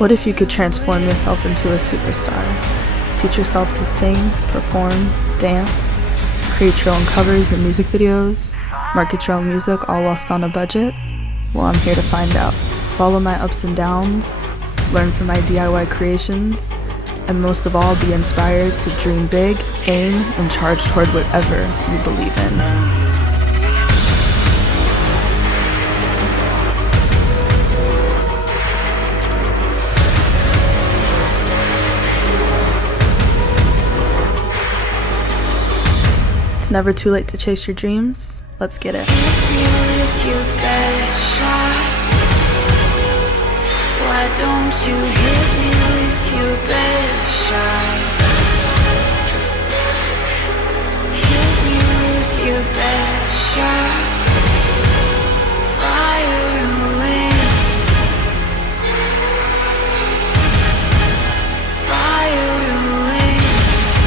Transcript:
What if you could transform yourself into a superstar? Teach yourself to sing, perform, dance, create your own covers and music videos, market your own music all whilst on a budget? Well, I'm here to find out. Follow my ups and downs, learn from my DIY creations, and most of all, be inspired to dream big, aim, and charge toward whatever you believe in. It's never too late to chase your dreams. Let's get it. Hit me with your best shot. Why don't you hit me with your best shot? Hit me with your best shot.